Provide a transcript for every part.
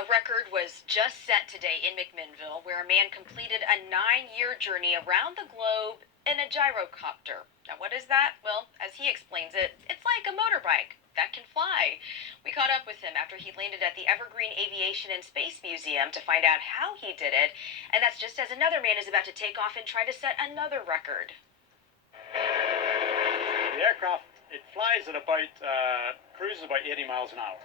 A record was just set today in McMinnville, where a man completed a 9-year journey around the globe in a gyrocopter. Now, what is that? Well, as he explains it, it's like a motorbike that can fly. We caught up with him after he landed at the Evergreen Aviation and Space Museum to find out how he did it, and that's just as another man is about to take off and try to set another record. The aircraft, it flies at about, cruises about 80 miles an hour.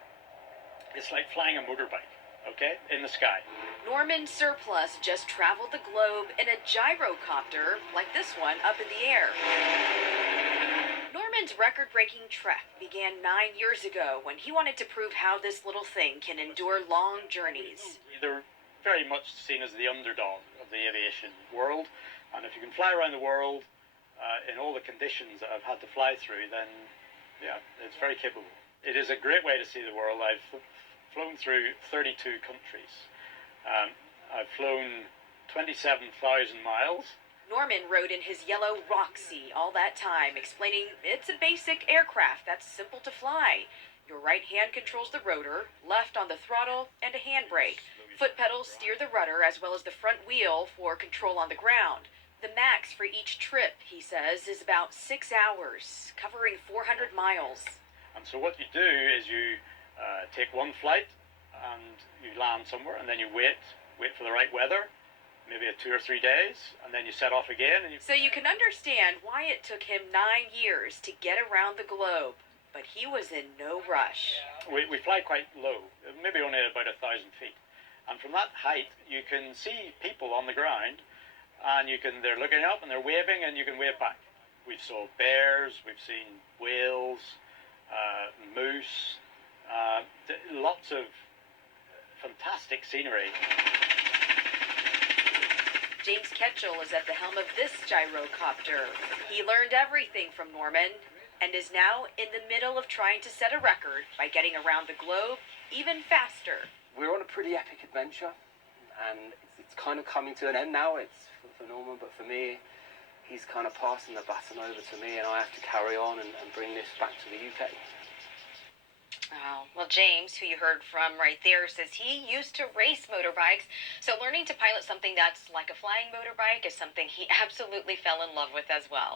It's like flying a motorbike, okay, in the sky. Norman Surplus just traveled the globe in a gyrocopter like this one up in the air. Norman's record-breaking trek began 9 years ago when he wanted to prove how this little thing can endure long journeys. They're very much seen as the underdog of the aviation world, and if you can fly around the world in all the conditions that I've had to fly through, then yeah, it's very capable. It is a great way to see the world. I've flown through 32 countries. I've flown 27,000 miles. Norman rode in his yellow Roxy all that time, explaining it's a basic aircraft that's simple to fly. Your right hand controls the rotor, left on the throttle, and a handbrake. Foot pedals steer the rudder as well as the front wheel for control on the ground. The max for each trip, he says, is about 6 hours, covering 400 miles. And so what you do is you take one flight and you land somewhere, and then you wait for the right weather, maybe 2 or 3 days, and then you set off again. So you can understand why it took him 9 years to get around the globe, but he was in no rush. We fly quite low, maybe only about 1,000 feet. And from that height, you can see people on the ground, and they're looking up and they're waving, and you can wave back. We've saw bears, we've seen whales, moose, lots of fantastic scenery. James Ketchell is at the helm of this gyrocopter. He learned everything from Norman and is now in the middle of trying to set a record by getting around the globe even faster. We're on a pretty epic adventure, and it's kind of coming to an end now. It's for Norman, but for me, he's kind of passing the baton over to me, and I have to carry on and bring this back to the UK. Oh, well, James, who you heard from right there, says he used to race motorbikes, so learning to pilot something that's like a flying motorbike is something he absolutely fell in love with as well.